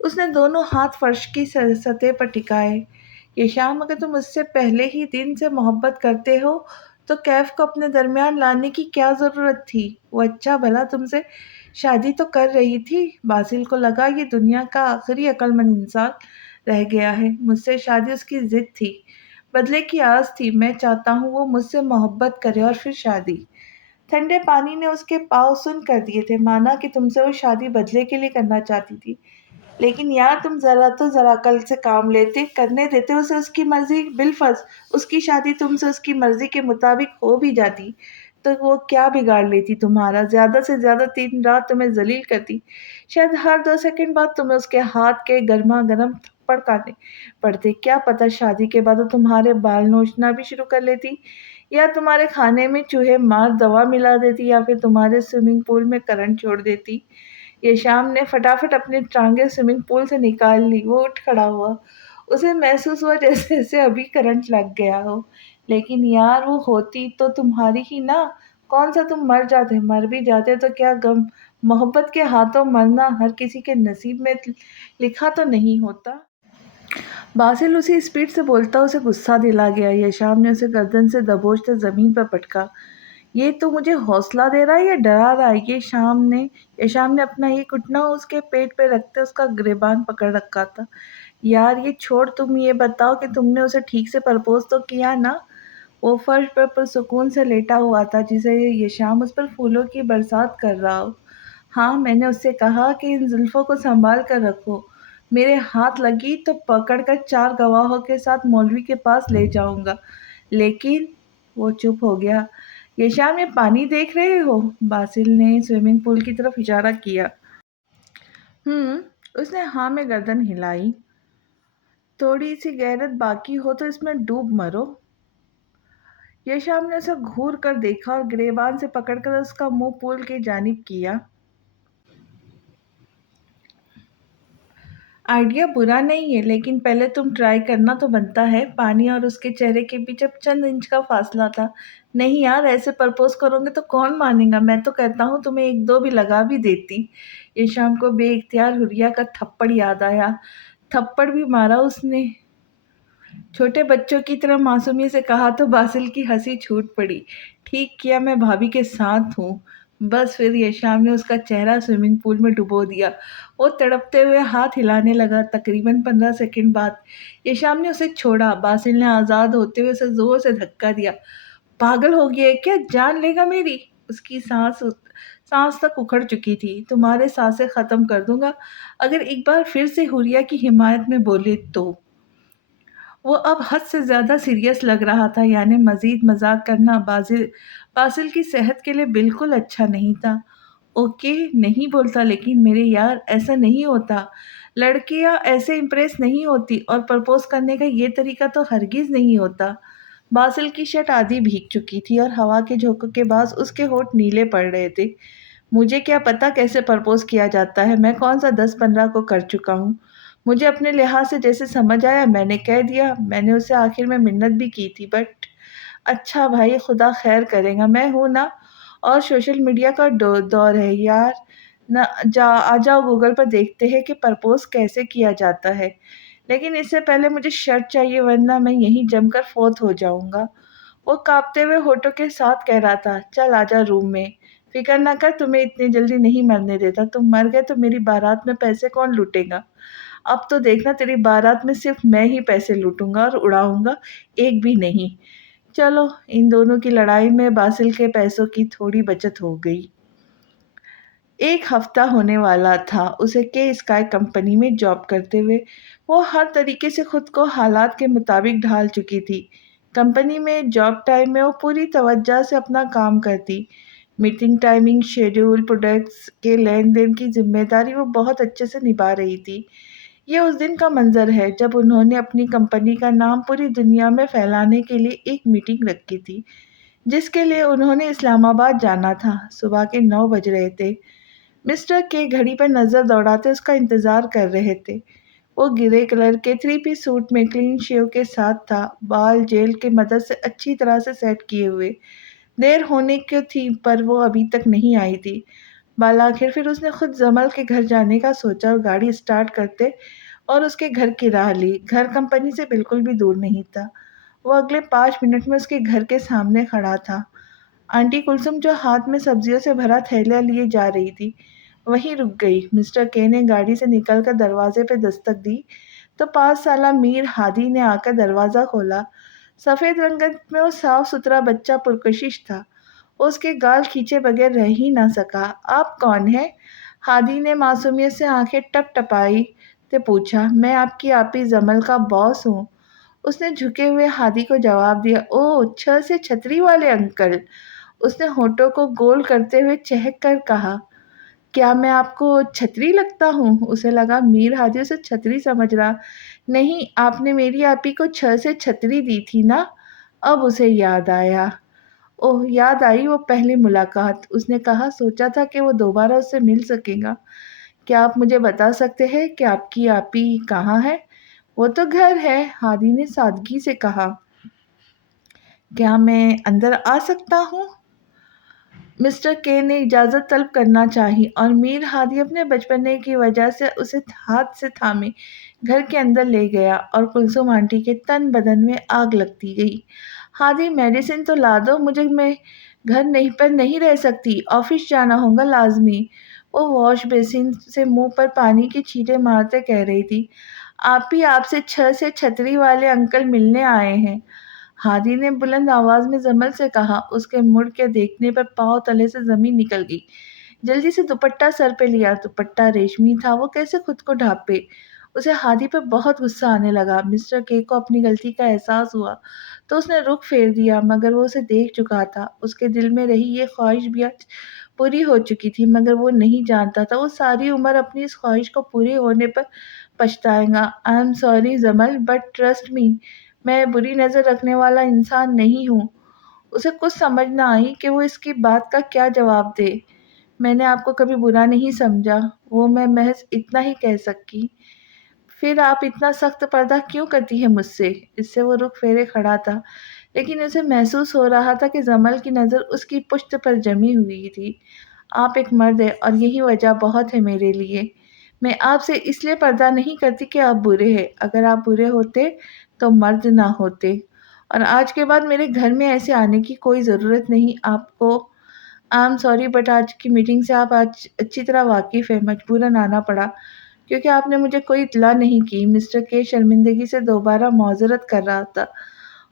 اس نے دونوں ہاتھ فرش کی سطح پر ٹکائے۔ یہ شام، اگر تم اس سے پہلے ہی دن سے محبت کرتے ہو تو کیف کو اپنے درمیان لانے کی کیا ضرورت تھی؟ وہ اچھا بھلا تم سے شادی تو کر رہی تھی۔ باسل کو لگا یہ دنیا کا آخری عقل مند انسان رہ گیا ہے۔ مجھ سے شادی اس کی ضد تھی، بدلے کی آس تھی۔ میں چاہتا ہوں وہ مجھ سے محبت کرے اور پھر شادی۔ ٹھنڈے پانی نے اس کے پاؤں سن کر دیے تھے، مانا کہ تم سے وہ شادی بدلے کے لیے کرنا چاہتی تھی۔ لیکن یار، تم ذرا عقل سے کام لیتے، کرنے دیتے اسے اس کی مرضی۔ بالفرض اس کی شادی تم سے اس کی مرضی کے مطابق ہو بھی جاتی تو وہ کیا بگاڑ لیتی تمہارا؟ زیادہ سے زیادہ 3 رات تمہیں ذلیل کرتی، شاید ہر 2 سیکنڈ بعد تمہیں اس کے ہاتھ کے گرما گرم تھپڑ کھانے پڑتے۔ کیا پتہ شادی کے بعد وہ تمہارے بال نوچنا بھی شروع کر لیتی، یا تمہارے کھانے میں چوہے مار دوا ملا دیتی، یا پھر تمہارے سوئمنگ پول میں کرنٹ چھوڑ دیتی۔ یہ شام نے فٹافٹ اپنی ٹانگیں سوئمنگ پول سے نکال لی۔ وہ اٹھ کھڑا ہوا۔ اسے محسوس ہوا جیسے ابھی کرنٹ لگ گیا ہو۔ لیکن یار، وہ ہوتی تو تمہاری ہی نا۔ کون سا تم مر جاتے؟ مر بھی جاتے تو کیا غم؟ محبت کے ہاتھوں مرنا ہر کسی کے نصیب میں لکھا تو نہیں ہوتا۔ باسل اسی اسپیڈ سے بولتا اسے غصہ دلا گیا۔ یہ شام نے اسے گردن سے دبوچتے زمین پر پٹکا۔ یہ تو مجھے حوصلہ دے رہا ہے یا ڈرا رہا ہے؟ یہ شام نے اپنا ایک گھٹنا اس کے پیٹ پہ رکھتے اس کا گریبان پکڑ رکھا تھا۔ یار یہ چھوڑ، تم یہ بتاؤ کہ تم نے اسے ٹھیک سے پرپوز تو کیا نا؟ وہ فرش پر پرسکون سے لیٹا ہوا تھا، جسے یہ شام اس پر پھولوں کی برسات کر رہا ہو۔ ہاں، میں نے اس سے کہا کہ ان زلفوں کو سنبھال کر رکھو، میرے ہاتھ لگی تو پکڑ کر 4 گواہوں کے ساتھ مولوی کے پاس لے جاؤں گا۔ لیکن وہ چپ ہو گیا۔ یہ شام، یہ پانی دیکھ رہے ہو؟ باسل نے سوئمنگ پول کی طرف اشارہ کیا۔ اس نے ہاں میں گردن ہلائی۔ تھوڑی سی غیرت باقی ہو تو اس میں ڈوب مرو۔ یہ شام نے اسے گھور کر دیکھا اور گریبان سے پکڑ کر اس کا منہ پول کی جانب کیا۔ آئیڈیا برا نہیں ہے، لیکن پہلے تم ٹرائی کرنا تو بنتا ہے۔ پانی اور اس کے چہرے کے بیچ اب چند انچ کا فاصلہ تھا۔ نہیں یار، ایسے پرپوز کرو گے تو کون مانے گا؟ میں تو کہتا ہوں تمہیں 1-2 بھی لگا بھی دیتی۔ یہ شام کو بے اختیار حریہ کا تھپڑ یاد آیا۔ تھپڑ بھی مارا اس نے؟ چھوٹے بچوں کی طرح معصومیت سے کہا تو باسل کی ہنسی چھوٹ پڑی۔ ٹھیک کیا، میں بھابھی کے ساتھ ہوں۔ بس پھر یہ شام نے اس کا چہرہ سوئمنگ پول میں ڈبو دیا۔ وہ تڑپتے ہوئے ہاتھ ہلانے لگا۔ تقریباً 15 سیکنڈ بعد یہ شام نے اسے چھوڑا۔ باسل نے آزاد ہوتے ہوئے اسے زور سے دھکا دیا۔ پاگل ہو گیا ہے کیا؟ جان لے گا میری؟ اس کی سانس تک اکھڑ چکی تھی۔ تمہارے سانسیں ختم کر دوں گا اگر ایک بار پھر سے حریہ کی حمایت میں بولے تو۔ وہ اب حد سے زیادہ سیریس لگ رہا تھا، یعنی مزید مذاق کرنا باسل کی صحت کے لیے بالکل اچھا نہیں تھا۔ اوکے، نہیں بولتا، لیکن میرے یار ایسا نہیں ہوتا۔ لڑکیاں ایسے امپریس نہیں ہوتی، اور پرپوز کرنے کا یہ طریقہ تو ہرگز نہیں ہوتا۔ باسل کی شرٹ آدھی بھیگ چکی تھی اور ہوا کے جھونکوں کے باعث اس کے ہونٹ نیلے پڑ رہے تھے۔ مجھے کیا پتا کیسے پرپوز کیا جاتا ہے؟ میں کون سا 10-15 کو کر چکا ہوں۔ مجھے اپنے لحاظ سے جیسے سمجھ آیا میں نے کہہ دیا۔ میں نے اسے آخر میں منت بھی کی تھی، بٹ اچھا بھائی، خدا خیر کرے گا، میں ہوں نا۔ اور سوشل میڈیا کا دور ہے یار، آ جاؤ گوگل پر دیکھتے ہیں کہ پرپوز کیسے کیا جاتا ہے۔ لیکن اس سے پہلے مجھے شرٹ چاہیے، ورنہ میں یہیں جم کر فوت ہو جاؤں گا۔ وہ کانپتے ہوئے ہونٹوں کے ساتھ کہہ رہا تھا۔ چل آجا روم میں، فکر نہ کر، تمہیں اتنی جلدی نہیں مرنے دیتا۔ تم مر گئے تو میری بارات میں پیسے کون لوٹے گا؟ اب تو دیکھنا، تیری بارات میں صرف میں ہی پیسے لوٹوں گا اور اڑاؤں گا، ایک بھی نہیں۔ چلو، ان دونوں کی لڑائی میں باسل کے پیسوں کی تھوڑی بچت ہو گئی۔ 1 ہفتہ ہونے والا تھا اسے کے اسکائی کمپنی میں جاب کرتے ہوئے۔ وہ ہر طریقے سے خود کو حالات کے مطابق ڈھال چکی تھی۔ کمپنی میں جاب ٹائم میں وہ پوری توجہ سے اپنا کام کرتی۔ میٹنگ ٹائمنگ، شیڈول، پروڈکٹس کے لین دین کی ذمہ داری وہ بہت اچھے سے نبھا رہی تھی۔ یہ اس دن کا منظر ہے جب انہوں نے اپنی کمپنی کا نام پوری دنیا میں پھیلانے کے لیے ایک میٹنگ رکھی تھی، جس کے لیے انہوں نے اسلام آباد جانا تھا۔ صبح کے 9 بج رہے تھے۔ مسٹر کے گھڑی پر نظر دوڑاتے اس کا انتظار کر رہے تھے۔ وہ گرے کلر کے 3 پیس سوٹ میں کلین شیو کے ساتھ تھا، بال جیل کی مدد سے اچھی طرح سے سیٹ کیے ہوئے۔ دیر ہونے کی تھی پر وہ ابھی تک نہیں آئی تھی۔ بالآخر پھر اس نے خود جمل کے گھر جانے کا سوچا اور گاڑی اسٹارٹ کرتے اور اس کے گھر کی راہ لی۔ گھر کمپنی سے بالکل بھی دور نہیں تھا۔ وہ اگلے 5 منٹ میں اس کے گھر کے سامنے کھڑا تھا۔ آنٹی کلثوم جو ہاتھ میں سبزیوں سے بھرا تھیلا لیے جا رہی تھی وہیں رک گئی۔ مسٹر کے نے گاڑی سے نکل کر دروازے پہ دستک دی تو 5 سالہ میر ہادی نے آ کر دروازہ کھولا۔ سفید رنگت میں وہ صاف ستھرا بچہ پرکشش تھا۔ وہ اس کے گال کھینچے بغیر رہ ہی نہ سکا۔ آپ کون ہیں؟ ہادی نے معصومیت سے آنکھیں ٹپ ٹپائی تے پوچھا۔ میں آپ کی آپی جمل کا باس ہوں۔ اس نے جھکے ہوئے ہادی کو جواب دیا۔ اوہ، چھت سے چھتری والے انکل! اس نے ہونٹوں کو گول کرتے ہوئے چہک کر کہا۔ کیا میں آپ کو چھتری لگتا ہوں؟ اسے لگا میر ہادی اسے چھتری سمجھ رہا۔ نہیں، آپ نے میری آپی کو چھت سے چھتری دی تھی نا؟ اب اسے یاد آیا۔ اوہ، یاد آئی وہ پہلی ملاقات۔ اس نے کہا، سوچا تھا کہ وہ دوبارہ اس سے مل سکے گا۔ کیا آپ مجھے بتا سکتے ہیں کہ آپ کی آپی کہاں ہے؟ وہ تو گھر ہے، ہادی نے سادگی سے کہا۔ کیا میں اندر آ سکتا ہوں؟ مسٹر کے نے اجازت طلب کرنا چاہی اور میر ہادی اپنے بچپنے کی وجہ سے اسے ہاتھ سے تھامے گھر کے اندر لے گیا اور کلثوم آنٹی کے تن بدن میں آگ لگتی گئی۔ ہادی، میڈیسن تو لا دو مجھے، میں گھر نہیں پر نہیں رہ سکتی، آفس جانا ہوگا لازمی۔ وہ واش بیسن سے منہ پر پانی کی چھینٹیں مارتے کہہ رہی تھی۔ آپی آپ سے چھت سے چھتری والے انکل ملنے آئے ہیں۔ ہادی نے بلند آواز میں جمل سے کہا۔ اس کے مڑ کے دیکھنے پر پاؤں تلے سے زمین نکل گئی۔ جلدی سے دوپٹہ سر پہ لیا۔ دوپٹہ ریشمی تھا، وہ کیسے خود کو ڈھانپے؟ اسے ہادی پر بہت غصہ آنے لگا۔ مسٹر کے کو اپنی غلطی کا احساس ہوا تو اس نے رخ پھیر دیا، مگر وہ اسے دیکھ چکا تھا۔ اس کے دل میں رہی یہ خواہش بھی آج پوری ہو چکی تھی، مگر وہ نہیں جانتا تھا وہ ساری عمر اپنی اس خواہش کو پورے ہونے پر پچھتائے گا۔ آئی ایم سوری جمل، بٹ ٹرسٹ می، میں بری نظر رکھنے والا انسان نہیں ہوں۔ اسے کچھ سمجھ نہ آئی کہ وہ اس کی بات کا کیا جواب دے۔ میں نے آپ کو کبھی برا نہیں سمجھا، وہ میں محض اتنا ہی کہہ سکی۔ پھر آپ اتنا سخت پردہ کیوں کرتی ہیں مجھ سے؟ اس سے وہ رخ پھیرے کھڑا تھا، لیکن اسے محسوس ہو رہا تھا کہ جمل کی نظر اس کی پشت پر جمی ہوئی تھی۔ آپ ایک مرد ہیں اور یہی وجہ بہت ہے میرے لیے۔ میں آپ سے اس لیے پردہ نہیں کرتی کہ آپ برے ہیں۔ اگر آپ برے ہوتے تو مرد نہ ہوتے، اور آج کے بعد میرے گھر میں ایسے آنے کی کوئی ضرورت نہیں آپ کو۔ آئی ایم سوری، بٹ آج کی میٹنگ سے آپ آج اچھی طرح واقف ہیں، مجبوراً آنا پڑا کیونکہ آپ نے مجھے کوئی اطلاع نہیں کی۔ مسٹر کے شرمندگی سے دوبارہ معذرت کر رہا تھا۔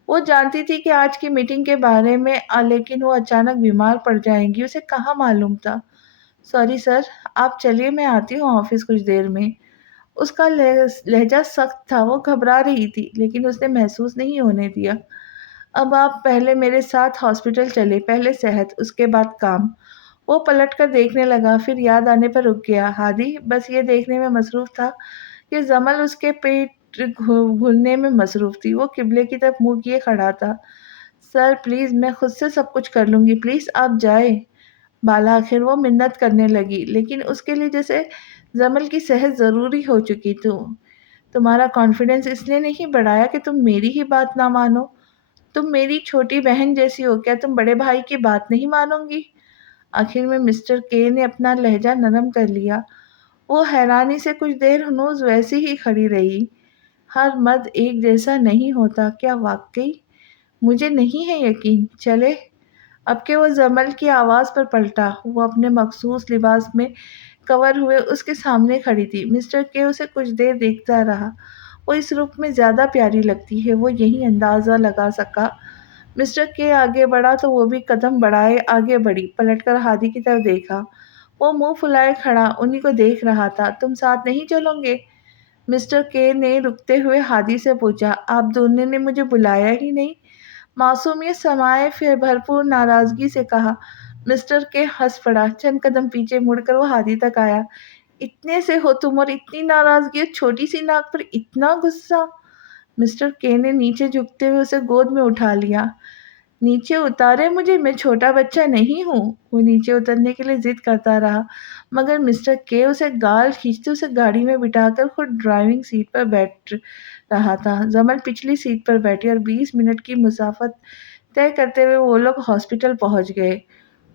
وہ جانتی تھی کہ آج کی میٹنگ کے بارے میں، لیکن وہ اچانک بیمار پڑ جائیں گی، اسے کہاں معلوم تھا۔ سوری سر، آپ چلیے، میں آتی ہوں آفس کچھ دیر میں۔ اس کا لہجہ سخت تھا، وہ گھبرا رہی تھی، لیکن اس نے محسوس نہیں ہونے دیا۔ اب آپ پہلے میرے ساتھ ہاسپٹل چلے، پہلے صحت، اس کے بعد کام۔ وہ پلٹ کر دیکھنے لگا، پھر یاد آنے پر رک گیا۔ ہادی بس یہ دیکھنے میں مصروف تھا کہ جمل اس کے پیٹ گھلنے میں مصروف تھی۔ وہ قبلے کی طرف منہ کیے کھڑا تھا۔ سر پلیز، میں خود سے سب کچھ کر لوں گی، پلیز آپ جائیں۔ بالآخر وہ منت کرنے لگی، لیکن اس کے لیے جیسے جمل کی صحت ضروری ہو چکی تھی۔ تمہارا کانفیڈنس اس لیے نہیں بڑھایا کہ تم میری ہی بات نہ مانو؟ تم میری چھوٹی بہن جیسی ہو، کیا تم بڑے بھائی کی بات نہیں مانو گی؟ آخر میں مسٹر کے نے اپنا لہجہ نرم کر لیا۔ وہ حیرانی سے کچھ دیر ہنوز ویسی ہی کھڑی رہی۔ ہر مرد ایک جیسا نہیں ہوتا، کیا واقعی؟ مجھے نہیں ہے یقین، چلے؟ اب کہ وہ جمل کی آواز پر پلٹا، وہ اپنے مخصوص لباس میں کور ہوئے اس کے سامنے کھڑی تھی۔ مسٹر کے اسے کچھ دیر دیکھتا رہا۔ وہ اس روپ میں زیادہ پیاری لگتی ہے، وہ یہی اندازہ لگا سکا۔ مسٹر کے آگے بڑھا تو وہ بھی قدم بڑھائے آگے بڑھی، پلٹ کر ہادی کی طرف دیکھا۔ وہ منہ پھلائے کھڑا انہی کو دیکھ رہا تھا۔ تم ساتھ نہیں چلو گے؟ مسٹر کے نے رکتے ہوئے ہادی سے پوچھا۔ آپ دونوں نے مجھے بلایا ہی نہیں؟ معصومیت سمائے پھر بھرپور ناراضگی سے کہا۔ مسٹر کے ہنس پڑا، چند قدم پیچھے مڑ کر وہ ہادی تک آیا۔ اتنے سے ہو تم اور اتنی ناراضگی اور چھوٹی سی ناک پر اتنا غصہ؟ مسٹر کے نے نیچے جھکتے ہوئے اسے گود میں اٹھا لیا۔ نیچے اتارے مجھے، میں چھوٹا بچہ نہیں ہوں۔ وہ نیچے اترنے کے لیے ضد کرتا رہا، مگر مسٹر کے اسے گال کھینچتے اسے گاڑی میں بٹھا کر خود ڈرائیونگ سیٹ پر بیٹھ رہا تھا۔ جمل پچھلی سیٹ پر بیٹھی اور 20 منٹ کی مسافت طے کرتے ہوئے وہ لوگ ہاسپٹل پہنچ گئے۔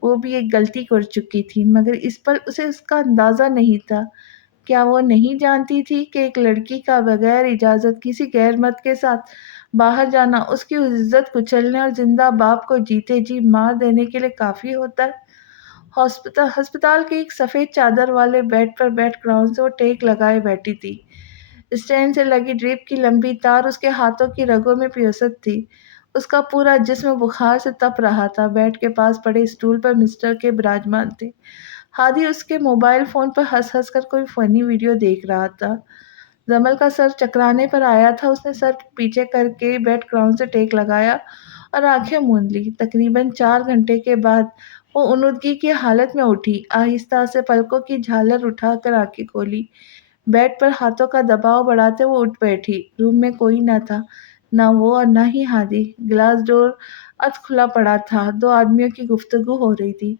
وہ بھی ایک غلطی کر چکی تھی، مگر اس پل اسے اس کا اندازہ نہیں تھا۔ کیا وہ نہیں جانتی تھی کہ ایک لڑکی کا بغیر اجازت کسی غیر مرد کے ساتھ باہر جانا اس کی عزت کچلنے اور زندہ باپ کو جیتے جی مار دینے کے لیے کافی ہوتا ہے؟ ہسپتال کے ایک سفید چادر والے بیڈ پر بیٹھ گراؤنڈ سے وہ ٹیک لگائے بیٹھی تھی۔ اسٹینڈ سے لگی ڈریپ کی لمبی تار اس کے ہاتھوں کی رگوں میں پیوست تھی۔ اس کا پورا جسم بخار سے تپ رہا تھا۔ بیڈ کے پاس پڑے اسٹول پر مسٹر کے براجمان تھے۔ ہادی اس کے موبائل فون پر ہنس ہنس کر کوئی فنی ویڈیو دیکھ رہا تھا۔ جمل کا سر چکرانے پر آیا تھا۔ اس نے سر پیچھے کر کے بیڈ گراؤنڈ سے ٹیک لگایا اور آنکھیں موند لی۔ تقریباً 4 گھنٹے کے بعد وہ انودگی کی حالت میں اٹھی، آہستہ سے پلکوں کی جھالر اٹھا کر آنکھیں کھولی۔ بیڈ پر ہاتھوں کا دباؤ بڑھاتے وہ اٹھ بیٹھی۔ روم میں کوئی نہ تھا، نہ وہ اور نہ ہی ہادی۔ گلاس ڈور ادھ کھلا پڑا تھا، 2 آدمیوں کی گفتگو ہو رہی تھی۔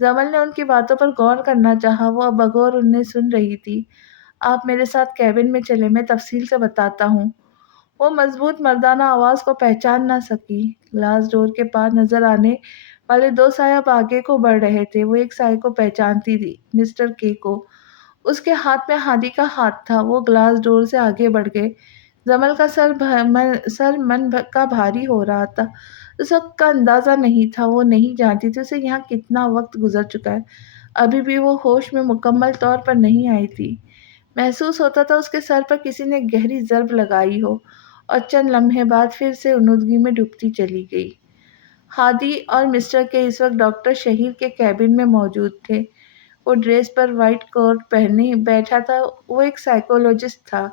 جمل نے ان کی باتوں پر غور کرنا چاہا، وہ بغور انہیں سن رہی تھی۔ آپ میرے ساتھ کیبن میں چلیں، میں تفصیل سے بتاتا ہوں۔ وہ مضبوط مردانہ آواز کو پہچان نہ سکی۔ گلاس ڈور کے پار نظر آنے والے 2 سایہ آگے کو بڑھ رہے تھے۔ وہ ایک سائے کو پہچانتی تھی، مسٹر کے کو۔ اس کے ہاتھ میں ہادی کا ہاتھ تھا۔ وہ گلاس ڈور سے آگے بڑھ گئے۔ جمل کا سر من کا بھاری ہو رہا تھا۔ اس وقت کا اندازہ نہیں تھا، وہ نہیں جانتی تھی اسے یہاں کتنا وقت گزر چکا ہے۔ ابھی بھی وہ ہوش میں مکمل طور پر نہیں آئی تھی۔ محسوس ہوتا تھا اس کے سر پر کسی نے گہری ضرب لگائی ہو، اور چند لمحے بعد پھر سے انودگی میں ڈوبتی چلی گئی۔ ہادی اور مسٹر کے اس وقت ڈاکٹر شہیر کے کیبن میں موجود تھے۔ وہ ڈریس پر وائٹ کوٹ پہنے بیٹھا تھا۔ وہ ایک سائیکولوجسٹ تھا۔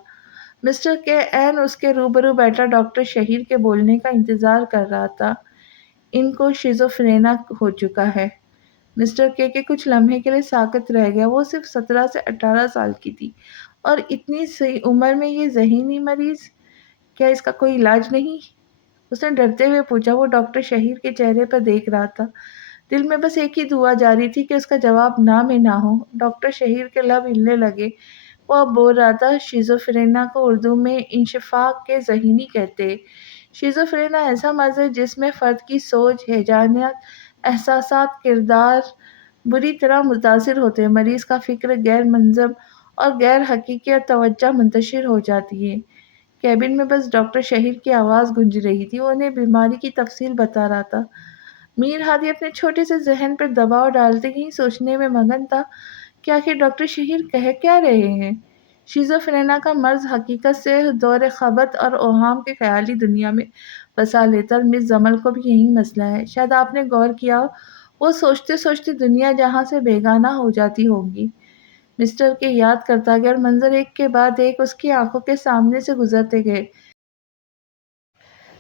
مسٹر کے عین اس کے روبرو بیٹھا ڈاکٹر شہیر کے بولنے کا انتظار کر رہا تھا۔ ان کو شیزوفرینا ہو چکا ہے۔ مسٹر کے کچھ لمحے کے لیے ساکت رہ گیا۔ وہ صرف 17 سے 18 سال کی تھی، اور اتنی سی عمر میں یہ ذہنی مریض! کیا اس کا کوئی علاج نہیں؟ اس نے ڈرتے ہوئے پوچھا۔ وہ ڈاکٹر شہیر کے چہرے پر دیکھ رہا تھا۔ دل میں بس ایک ہی دعا جاری تھی کہ اس کا جواب نہ میں نہ ہو۔ ڈاکٹر شہیر کے لب ہلنے لگے۔ وہ اب بول رہا تھا، شیزوفرینا کو اردو میں انشفاق ذہنی کہتے ہیں۔ شیزوفرینا ایسا مرض ہے جس میں فرد کی سوچ، ہیجانات، احساسات، کردار بری طرح متاثر ہوتے ہیں۔ مریض کا فکر غیر منظم اور غیر حقیقی اور توجہ منتشر ہو جاتی ہے۔ کیبن میں بس ڈاکٹر شہیر کی آواز گونج رہی تھی۔ وہ انہیں بیماری کی تفصیل بتا رہا تھا۔ میر ہادی اپنے چھوٹے سے ذہن پر دباؤ ڈالتے ہی سوچنے میں مگن تھا کہ آخر ڈاکٹر شہیر کہہ کیا رہے ہیں۔ شیزوفرینا کا مرض حقیقت سے دور خبط اور اوہام کے خیالی دنیا میں بسا لیتا، اور مس جمل کو بھی یہی مسئلہ ہے۔ شاید آپ نے غور کیا ہو، وہ سوچتے سوچتے دنیا جہاں سے بیگانہ ہو جاتی ہوگی۔ مسٹر کے یاد کرتا گیا، اور منظر ایک کے بعد ایک اس کی آنکھوں کے سامنے سے گزرتے گئے۔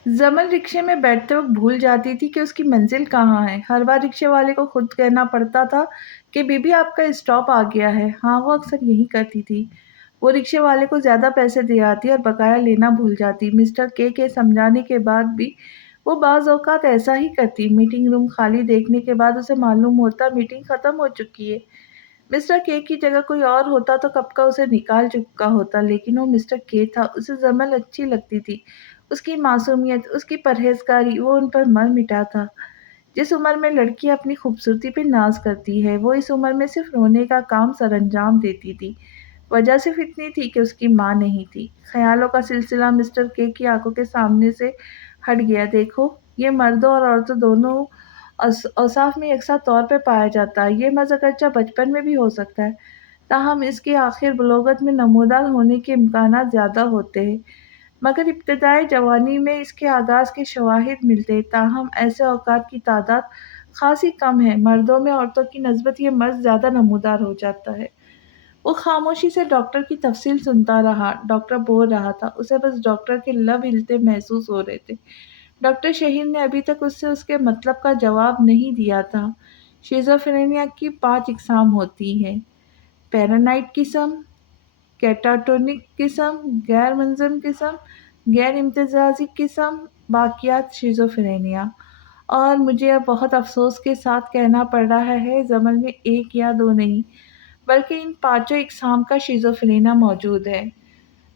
جمل رکشے میں بیٹھتے وقت بھول جاتی تھی کہ اس کی منزل کہاں ہے۔ ہر بار رکشے والے کو خود کہنا پڑتا تھا کہ بی بی آپ کا اسٹاپ آ گیا ہے۔ ہاں، وہ اکثر یہی کرتی تھی۔ وہ رکشے والے کو زیادہ پیسے دے آتی اور بقایا لینا بھول جاتی۔ مسٹر کے سمجھانے کے بعد بھی وہ بعض اوقات ایسا ہی کرتی۔ میٹنگ روم خالی دیکھنے کے بعد اسے معلوم ہوتا میٹنگ ختم ہو چکی ہے۔ مسٹر کے کی جگہ کوئی اور ہوتا تو کب کا اسے نکال چکا ہوتا، لیکن وہ مسٹر کے تھا۔ اسے جمل اچھی لگتی تھی، اس کی معصومیت، اس کی پرہیزگاری، وہ ان پر مر مٹا تھا۔ جس عمر میں لڑکی اپنی خوبصورتی پہ ناز کرتی ہے، وہ اس عمر میں صرف رونے کا کام سر انجام دیتی تھی۔ وجہ صرف اتنی تھی کہ اس کی ماں نہیں تھی۔ خیالوں کا سلسلہ مسٹر کے کی آنکھوں کے سامنے سے ہٹ گیا۔ دیکھو، یہ مردوں اور عورتوں دونوں اوصاف میں یکساں طور پہ پایا جاتا ہے۔ یہ مرض اگرچہ بچپن میں بھی ہو سکتا ہے، تاہم اس کے آخر بلوغت میں نمودار ہونے کے امکانات زیادہ ہوتے ہیں، مگر ابتدائی جوانی میں اس کے آغاز کے شواہد ملتے ہیں۔ تاہم ایسے اوقات کی تعداد خاصی کم ہے۔ مردوں میں عورتوں کی نسبت یہ مرض زیادہ نمودار ہو جاتا ہے۔ وہ خاموشی سے ڈاکٹر کی تفصیل سنتا رہا۔ ڈاکٹر بول رہا تھا، اسے بس ڈاکٹر کے لب ہلتے محسوس ہو رہے تھے۔ ڈاکٹر شہیر نے ابھی تک اس سے اس کے مطلب کا جواب نہیں دیا تھا۔ شیزوفرینیا کی 5 اقسام ہوتی ہیں: پیرانوئڈ قسم، کیٹاٹونک قسم، غیر منظم قسم، غیر امتزاجی قسم، باقیات شیزوفرینیا۔ اور مجھے اب بہت افسوس کے ساتھ کہنا پڑ رہا ہے، جمل میں 1 یا 2 نہیں، بلکہ ان 5 اقسام کا شیزوفرینیا موجود ہے۔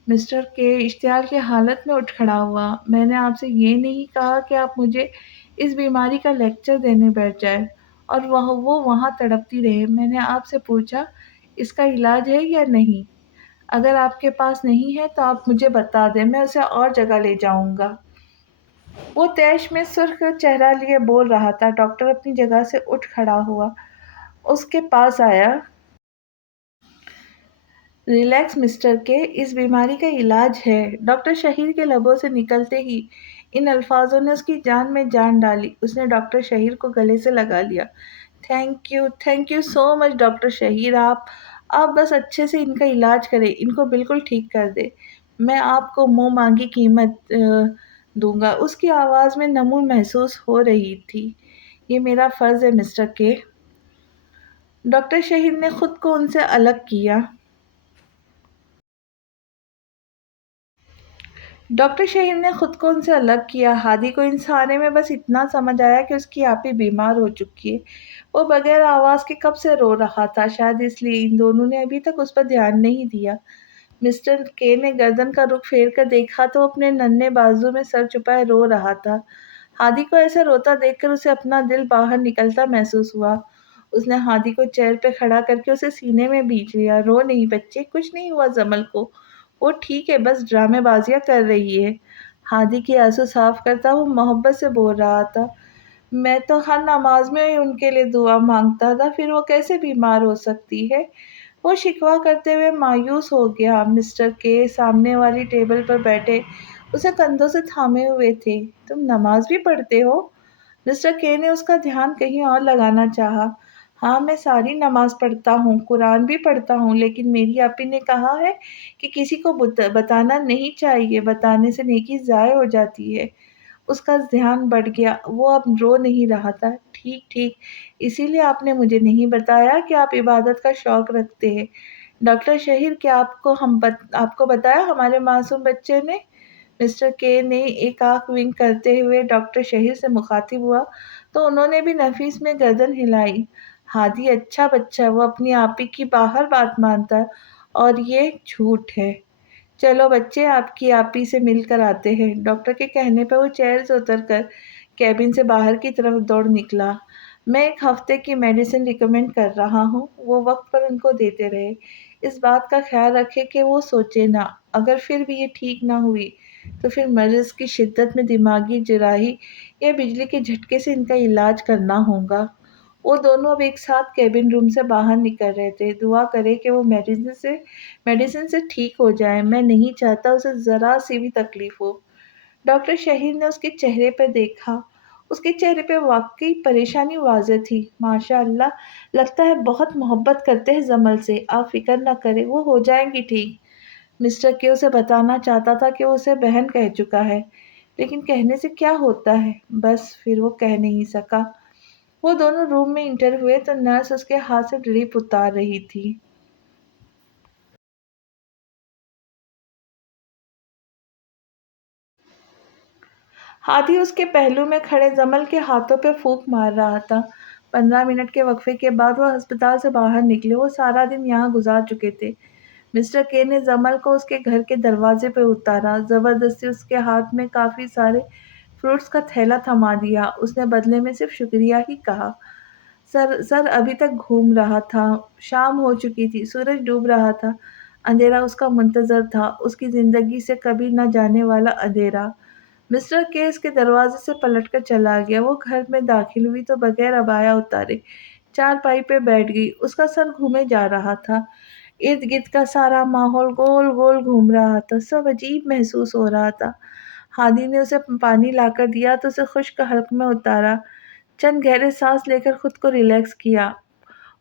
مسٹر کے اشتعال کی حالت میں اٹھ کھڑا ہوا۔ میں نے آپ سے یہ نہیں کہا کہ آپ مجھے اس بیماری کا لیکچر دینے بیٹھ جائیں، اور وہ وہاں تڑپتی رہے۔ میں نے آپ سے پوچھا اس کا علاج ہے یا نہیں؟ اگر آپ کے پاس نہیں ہے تو آپ مجھے بتا دیں، میں اسے اور جگہ لے جاؤں گا۔ وہ تیش میں سرخ چہرہ لیے بول رہا تھا۔ ڈاکٹر اپنی جگہ سے اٹھ کھڑا ہوا، اس کے پاس آیا۔ ریلیکس مسٹر کے، اس بیماری کا علاج ہے۔ ڈاکٹر شہیر کے لبوں سے نکلتے ہی ان الفاظوں نے اس کی جان میں جان ڈالی۔ اس نے ڈاکٹر شہیر کو گلے سے لگا لیا۔ Thank you so much doctor Shaheer, آپ بس اچھے سے ان کا علاج کریں، ان کو بالکل ٹھیک کر دیں۔ میں آپ کو منہ مانگی قیمت دوں گا۔ اس کی آواز میں نمو محسوس ہو رہی تھی۔ یہ میرا فرض ہے مسٹر کے۔ ڈاکٹر شہیر نے خود کو ان سے الگ کیا۔ ڈاکٹر شہیر نے خود کو ان سے الگ کیا۔ ہادی کو ان سارے میں بس اتنا سمجھ آیا کہ اس کی آپی بیمار ہو چکی ہے۔ وہ بغیر آواز کے کب سے رو رہا تھا، شاید اس لیے ان دونوں نے ابھی تک اس پر دھیان نہیں دیا۔ مسٹر کے نے گردن کا رخ پھیر کر دیکھا تو اپنے ننھے بازو میں سر چھپائے رو رہا تھا۔ ہادی کو ایسے روتا دیکھ کر اسے اپنا دل باہر نکلتا محسوس ہوا۔ اس نے ہادی کو چیئر پہ کھڑا کر کے اسے سینے میں بیٹھ لیا۔ رو نہیں بچے، کچھ نہیں ہوا جمل کو، وہ ٹھیک ہے، بس ڈرامے بازیاں کر رہی ہے۔ ہادی کی آنسو صاف کرتا وہ محبت سے بول رہا تھا۔ میں تو ہر نماز میں ان کے لیے دعا مانگتا تھا، پھر وہ کیسے بیمار ہو سکتی ہے؟ وہ شکوہ کرتے ہوئے مایوس ہو گیا۔ مسٹر کے سامنے والی ٹیبل پر بیٹھے اسے کندھوں سے تھامے ہوئے تھے۔ تم نماز بھی پڑھتے ہو؟ مسٹر کے نے اس کا دھیان کہیں اور لگانا چاہا۔ ہاں، میں ساری نماز پڑھتا ہوں، قرآن بھی پڑھتا ہوں، لیکن میری آپی نے کہا ہے کہ کسی کو بتانا نہیں چاہیے، بتانے سے نیکی ضائع ہو جاتی ہے۔ اس کا دھیان بڑھ گیا، وہ اب رو نہیں رہا تھا۔ ٹھیک، اسی لیے آپ نے مجھے نہیں بتایا کہ آپ عبادت کا شوق رکھتے ہیں۔ ڈاکٹر شہیر، کیا آپ کو بتایا ہمارے معصوم بچے نے؟ مسٹر کے نے ایک آنکھ ونک کرتے ہوئے ڈاکٹر شہیر سے مخاطب ہوا تو انہوں نے بھی نفیس میں گردن ہلائی۔ ہادی اچھا بچہ ہے، وہ اپنی آپی کی باہر بات مانتا ہے اور یہ جھوٹ ہے۔ چلو بچے، آپ کی آپی سے مل کر آتے ہیں۔ ڈاکٹر کے کہنے پہ وہ چیئر سے اتر کر کیبن سے باہر کی طرف دوڑ نکلا۔ میں ایک ہفتے کی میڈیسن ریکمینڈ کر رہا ہوں، وہ وقت پر ان کو دیتے رہے۔ اس بات کا خیال رکھے کہ وہ سوچے نہ، اگر پھر بھی یہ ٹھیک نہ ہوئی تو پھر مرض کی شدت میں دماغی جراحی یا بجلی کے جھٹکے سے ان کا علاج کرنا ہوگا۔ وہ دونوں اب ایک ساتھ کیبن روم سے باہر نکل رہے تھے۔ دعا کرے کہ وہ میڈیسن سے ٹھیک ہو جائے، میں نہیں چاہتا اسے ذرا سی بھی تکلیف ہو۔ ڈاکٹر شہیر نے اس کے چہرے پہ دیکھا۔ اس کے چہرے پہ واقعی پریشانی واضح تھی۔ ماشاء اللہ، لگتا ہے بہت محبت کرتے ہیں جمل سے۔ آپ فکر نہ کریں، وہ ہو جائیں گی ٹھیک۔ مسٹر کے اسے بتانا چاہتا تھا کہ وہ اسے بہن کہہ چکا ہے، لیکن کہنے سے کیا ہوتا ہے، بس پھر وہ کہہ نہیں سکا۔ وہ دونوں روم میں انٹر ہوئے تو نرس اس کے ہاتھ سے ڈرپ اتار رہی تھی۔ ہادی اس کے پہلو میں کھڑے جمل کے ہاتھوں پہ پھونک مار رہا تھا۔ 15 منٹ کے وقفے کے بعد وہ ہسپتال سے باہر نکلے۔ وہ سارا دن یہاں گزار چکے تھے۔ مسٹر کے نے جمل کو اس کے گھر کے دروازے پہ اتارا، زبردستی اس کے ہاتھ میں کافی سارے فروٹس کا تھیلا تھما دیا۔ اس نے بدلے میں صرف شکریہ ہی کہا۔ سر ابھی تک گھوم رہا تھا۔ شام ہو چکی تھی، سورج ڈوب رہا تھا۔ اندھیرا اس کا منتظر تھا، اس کی زندگی سے کبھی نہ جانے والا اندھیرا۔ مسٹر کے اس کے دروازے سے پلٹ کر چلا گیا۔ وہ گھر میں داخل ہوئی تو بغیر عبایا اتارے چارپائی پہ بیٹھ گئی۔ اس کا سر گھومے جا رہا تھا۔ ارد گرد کا سارا ماحول گول گول گھوم رہا تھا، سب عجیب محسوس ہو رہا تھا۔ ہادی نے اسے پانی لا کر دیا تو اسے خشک حلق میں اتارا، چند گہرے سانس لے کر خود کو ریلیکس کیا۔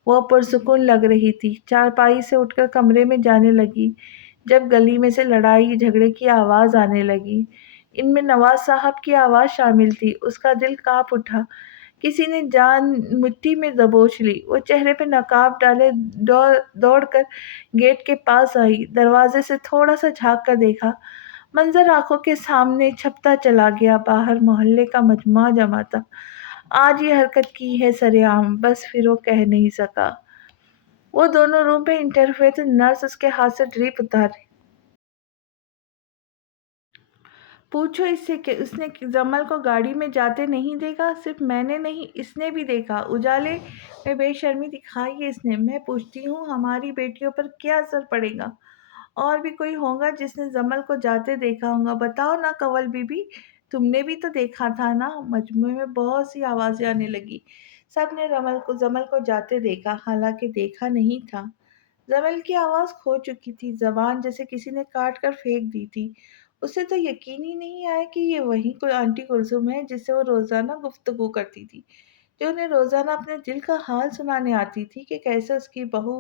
وہ پرسکون لگ رہی تھی۔ چارپائی سے اٹھ کر کمرے میں جانے لگی جب گلی میں سے لڑائی جھگڑے کی آواز آنے لگی۔ ان میں نواز صاحب کی آواز شامل تھی۔ اس کا دل کانپ اٹھا، کسی نے جان مٹی میں دبوچ لی۔ وہ چہرے پہ نقاب ڈالے دوڑ کر گیٹ کے پاس آئی، دروازے سے تھوڑا سا جھانک کر دیکھا۔ منظر آنکھوں کے سامنے چھپتا چلا گیا۔ باہر محلے کا مجمع جمع تھا۔ آج یہ حرکت کی ہے سرِ عام، بس پھر وہ کہہ نہیں سکا۔ وہ دونوں روم پہ انٹر ہوئے تو نرس اس کے ہاتھ سے ڈرپ اتار پوچھو اس سے کہ اس نے جمل کو گاڑی میں جاتے نہیں دیکھا؟ صرف میں نے نہیں، اس نے بھی دیکھا۔ اجالے میں بے شرمی دکھائی ہے اس نے۔ میں پوچھتی ہوں ہماری بیٹیوں پر کیا اثر پڑے گا؟ اور بھی کوئی ہوگا جس نے جمل کو جاتے دیکھا ہوگا؟ بتاؤ نا کنول بی بی، تم نے بھی تو دیکھا تھا نا؟ مجموعے میں بہت سی آوازیں آنے لگی۔ سب نے جمل کو جاتے دیکھا، حالانکہ دیکھا نہیں تھا۔ جمل کی آواز کھو چکی تھی، زبان جیسے کسی نے کاٹ کر پھینک دی تھی۔ اسے تو یقین ہی نہیں آیا کہ یہ وہی کوئی آنٹی کلثوم ہے جس سے وہ روزانہ گفتگو کرتی تھی، جو انہیں روزانہ اپنے دل کا حال سنانے آتی تھی کہ کیسے اس کی بہو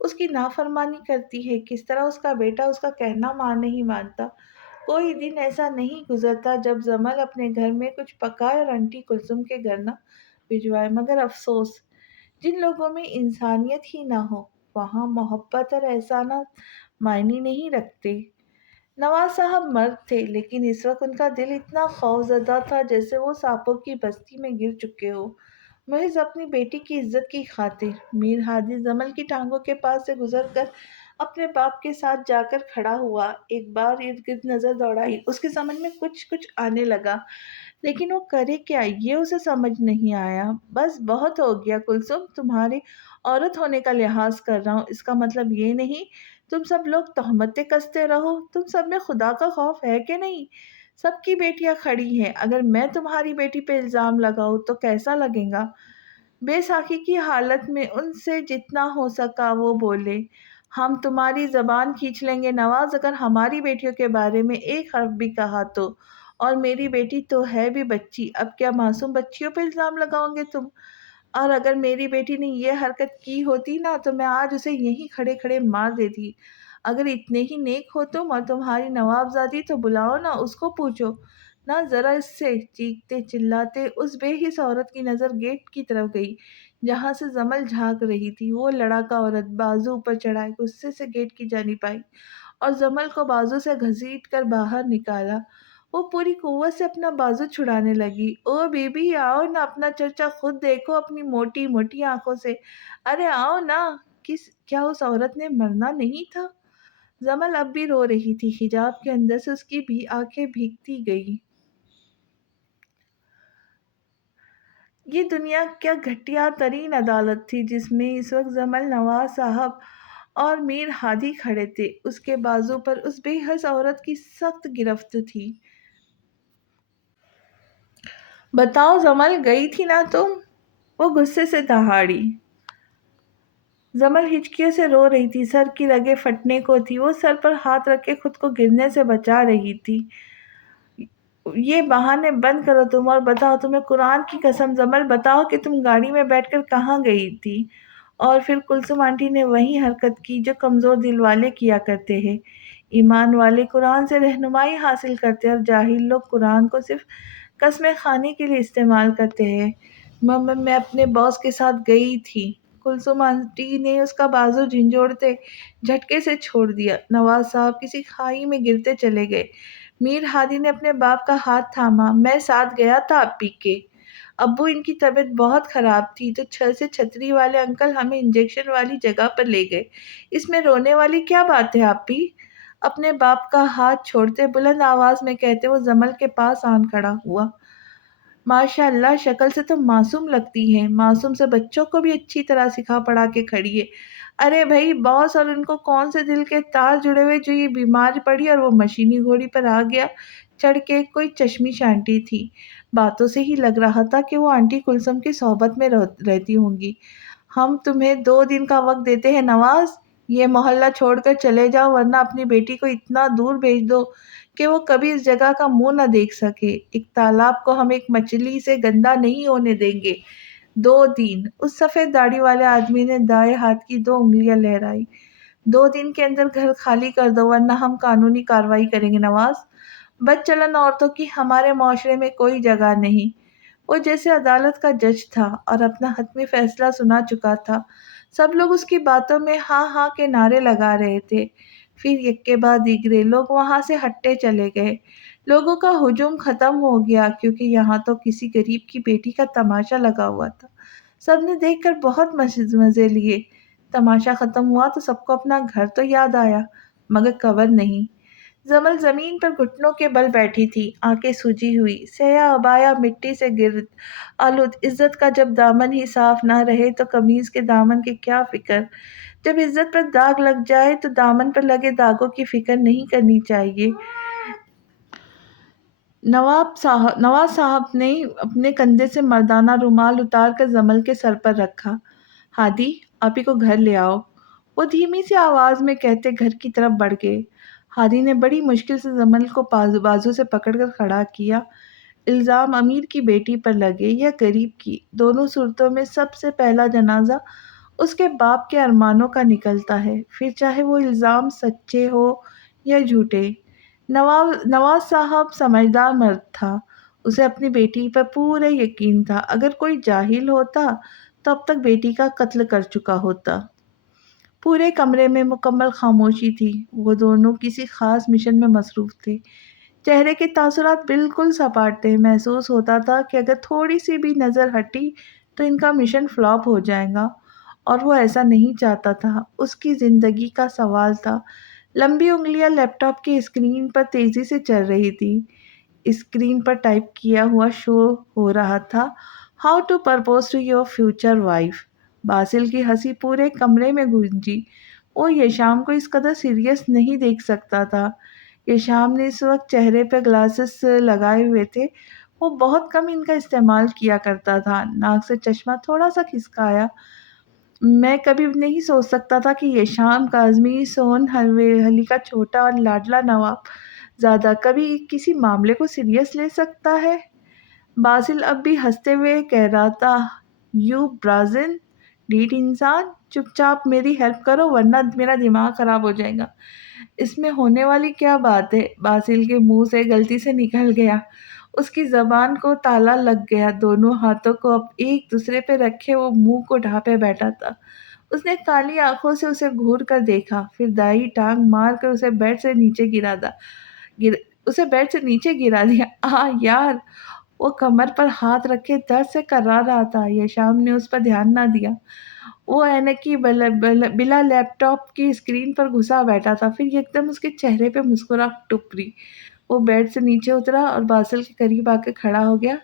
اس کی نافرمانی کرتی ہے، کس طرح اس کا بیٹا اس کا کہنا نہیں مانتا۔ کوئی دن ایسا نہیں گزرتا جب جمل اپنے گھر میں کچھ پکائے اور آنٹی کلثوم کے گھر نہ بھجوائے، مگر افسوس، جن لوگوں میں انسانیت ہی نہ ہو وہاں محبت اور احسانات معنی نہیں رکھتے۔ نواز صاحب مرد تھے، لیکن اس وقت ان کا دل اتنا خوفزدہ تھا جیسے وہ سانپوں کی بستی میں گر چکے ہو، محض اپنی بیٹی کی عزت کی خاطر۔ میر ہادی جمل کی ٹانگوں کے پاس سے گزر کر اپنے باپ کے ساتھ جا کر کھڑا ہوا، ایک بار ارد گرد نظر دوڑائی۔ اس کے سمجھ میں کچھ آنے لگا، لیکن وہ کرے کیا یہ اسے سمجھ نہیں آیا۔ بس بہت ہو گیا کلثوم، تمہاری عورت ہونے کا لحاظ کر رہا ہوں، اس کا مطلب یہ نہیں تم سب لوگ تہمتیں کستے رہو۔ تم سب میں خدا کا خوف ہے کہ نہیں؟ سب کی بیٹیاں کھڑی ہیں، اگر میں تمہاری بیٹی پہ الزام لگاؤں تو کیسا لگے گا؟ بے ساکھی کی حالت میں ان سے جتنا ہو سکا وہ بولے۔ ہم تمہاری زبان کھینچ لیں گے نواز، اگر ہماری بیٹیوں کے بارے میں ایک حرف بھی کہا تو۔ اور میری بیٹی تو ہے بھی بچی، اب کیا معصوم بچیوں پہ الزام لگاؤ گے تم؟ اور اگر میری بیٹی نے یہ حرکت کی ہوتی نا تو میں آج اسے یہیں کھڑے کھڑے مار دیتی۔ اگر اتنے ہی نیک ہو تم اور تمہاری نوابزادی تو بلاؤ نا، اس کو پوچھو نہ ذرا اس سے۔ چیختے چلاتے اس بے حس عورت کی نظر گیٹ کی طرف گئی جہاں سے جمل جھانک رہی تھی۔ وہ لڑاکا عورت بازو اوپر چڑھائے غصے سے گیٹ کی جانب آئی اور جمل کو بازو سے گھسیٹ کر باہر نکالا۔ وہ پوری قوت سے اپنا بازو چھڑانے لگی۔ او بی بی آؤ نا، اپنا چرچا خود دیکھو اپنی موٹی موٹی آنکھوں سے۔ ارے آؤ نا، کیا اس عورت نے مرنا نہیں تھا؟ جمل اب بھی رو رہی تھی، حجاب کے اندر سے اس کی بھی آنکھیں بھیگتی گئی۔ یہ دنیا کیا گھٹیا ترین عدالت تھی جس میں اس وقت جمل، نواز صاحب اور میر ہادی کھڑے تھے۔ اس کے بازو پر اس بے حس عورت کی سخت گرفت تھی۔ بتاؤ جمل، گئی تھی نا تم؟ وہ غصے سے دہاڑی۔ جمل ہچکیوں سے رو رہی تھی، سر کی رگیں پھٹنے کو تھی۔ وہ سر پر ہاتھ رکھ کے خود کو گرنے سے بچا رہی تھی۔ یہ بہانے بند کرو تم اور بتاؤ، تمہیں قرآن کی قسم جمل بتاؤ کہ تم گاڑی میں بیٹھ کر کہاں گئی تھی؟ اور پھر کلثوم آنٹی نے وہی حرکت کی جو کمزور دل والے کیا کرتے ہیں۔ ایمان والے قرآن سے رہنمائی حاصل کرتے اور جاہل لوگ قرآن کو صرف قسمیں کھانے کے لیے استعمال کرتے ہیں۔ میں اپنے باس کے ساتھ گئی تھی۔ کلثوم آنٹی نے اس کا بازو جھنجھوڑتے جھٹکے سے چھوڑ دیا۔ نواز صاحب کسی کھائی میں گرتے چلے گئے۔ میر ہادی نے اپنے باپ کا ہاتھ تھاما۔ میں ساتھ گیا تھا اپی کے، ابو ان کی طبیعت بہت خراب تھی تو سے چھتری والے انکل ہمیں انجیکشن والی جگہ پر لے گئے۔ اس میں رونے والی کیا بات ہے اپی؟ اپنے باپ کا ہاتھ چھوڑتے بلند آواز میں کہتے وہ جمل کے پاس آن کھڑا ہوا۔ ماشاء اللہ، شکل سے تو معصوم لگتی ہے، معصوم سے بچوں کو بھی اچھی طرح سکھا پڑھا کے کھڑی ہے۔ ارے بھائی، باس اور ان کو کون سے دل کے تار جڑے ہوئے جو یہ بیمار پڑی اور وہ مشینی گھوڑی پر آ گیا چڑھ کے؟ کوئی چشمش آنٹی تھی، باتوں سے ہی لگ رہا تھا کہ وہ آنٹی کلثوم کی صحبت میں رہتی ہوں گی۔ ہم تمہیں 2 دن کا وقت دیتے ہیں نواز، یہ محلہ چھوڑ کر چلے جاؤ ورنہ اپنی بیٹی کو اتنا دور بھیج دو کہ وہ کبھی اس جگہ کا منہ نہ دیکھ سکے۔ ایک تالاب کو ہم ایک مچھلی سے گندا نہیں ہونے دیں گے۔ 2 دن۔ اس سفید داڑھی والے آدمی نے دائیں ہاتھ کی 2 انگلیاں لہرائی۔ 2 دن کے اندر گھر خالی کر دو ورنہ ہم قانونی کارروائی کریں گے نواز۔ بد چلن عورتوں کی ہمارے معاشرے میں کوئی جگہ نہیں۔ وہ جیسے عدالت کا جج تھا اور اپنا حتمی فیصلہ سنا چکا تھا۔ سب لوگ اس کی باتوں میں ہاں ہاں کے نعرے لگا رہے تھے۔ پھر ایک کے بعد دیگرے لوگ وہاں سے ہٹتے چلے گئے۔ لوگوں کا ہجوم ختم ہو گیا کیونکہ یہاں تو کسی غریب کی بیٹی کا تماشا لگا ہوا تھا۔ سب نے دیکھ کر بہت مزے لیے۔ تماشا ختم ہوا تو سب کو اپنا گھر تو یاد آیا، مگر قبر نہیں۔ زمل زمین پر گھٹنوں کے بل بیٹھی تھی، آنکھیں سوجی ہوئی، سیاہ عبایا مٹی سے گرد آلود۔ عزت کا جب دامن ہی صاف نہ رہے تو قمیض کے دامن کی کیا فکر؟ جب عزت پر داغ لگ جائے تو دامن پر لگے داغوں کی فکر نہیں کرنی چاہیے۔ نواز صاحب نے اپنے کندھے سے مردانہ رومال اتار کر زمل کے سر پر رکھا۔ ہادی، آپی کو گھر لے آؤ، وہ دھیمی سی آواز میں کہتے گھر کی طرف بڑھ گئے۔ ہادی نے بڑی مشکل سے زمل کو بازو سے پکڑ کر کھڑا کیا۔ الزام امیر کی بیٹی پر لگے یا غریب کی، دونوں صورتوں میں سب سے پہلا جنازہ اس کے باپ کے ارمانوں کا نکلتا ہے، پھر چاہے وہ الزام سچے ہو یا جھوٹے۔ نواز صاحب سمجھدار مرد تھا، اسے اپنی بیٹی پر پورا یقین تھا، اگر کوئی جاہل ہوتا تو اب تک بیٹی کا قتل کر چکا ہوتا۔ پورے کمرے میں مکمل خاموشی تھی، وہ دونوں کسی خاص مشن میں مصروف تھے۔ چہرے کے تاثرات بالکل سپاٹ تھے، محسوس ہوتا تھا کہ اگر تھوڑی سی بھی نظر ہٹی تو ان کا مشن فلاپ ہو جائے گا، اور وہ ایسا نہیں چاہتا تھا۔ اس کی زندگی کا سوال تھا۔ لمبی انگلیاں لیپ ٹاپ کی اسکرین پر تیزی سے چل رہی تھی۔ اسکرین پر ٹائپ کیا ہوا شو ہو رہا تھا، how to propose to your future wife. Basil کی ہنسی پورے کمرے میں گونجی۔ وہ یشام کو اس قدر سیریس نہیں دیکھ سکتا تھا۔ یشام نے اس وقت چہرے پہ گلاسز لگائے ہوئے تھے، وہ بہت کم ان کا استعمال کیا کرتا تھا، ناک سے چشمہ تھوڑا سا کھسکایا۔ میں کبھی نہیں سوچ سکتا تھا کہ یشام کاظمی سون حویلی کا چھوٹا اور لاڈلا نواب زادہ کبھی کسی معاملے کو سیریس لے سکتا ہے۔ باسل اب بھی ہنستے ہوئے کہہ رہا تھا، یو برازن ڈیٹ انسان، چپ چاپ میری ہیلپ کرو ورنہ میرا دماغ خراب ہو جائے گا۔ اس میں ہونے والی کیا بات ہے؟ باسل کے منہ سے غلطی سے نکل گیا۔ اس کی زبان کو تالا لگ گیا، دونوں ہاتھوں کو اب ایک دوسرے پہ رکھے وہ منہ کو ڈھانپے بیٹھا تھا۔ اس نے کالی آنکھوں سے اسے گھور کر دیکھا، پھر دائیں ٹانگ مار کر اسے بیڈ سے نیچے گرا دیا۔ یار! وہ کمر پر ہاتھ رکھے درد سے کرا رہا تھا۔ یشام نے اس پر دھیان نہ دیا، وہ اینکی بلا لیپ ٹاپ کی اسکرین پر گھسا بیٹھا تھا۔ پھر یکدم اس کے چہرے پہ مسکراہٹ ٹپری، وہ بیڈ سے نیچے اترا اور باسل کے قریب آ کے کھڑا ہو گیا۔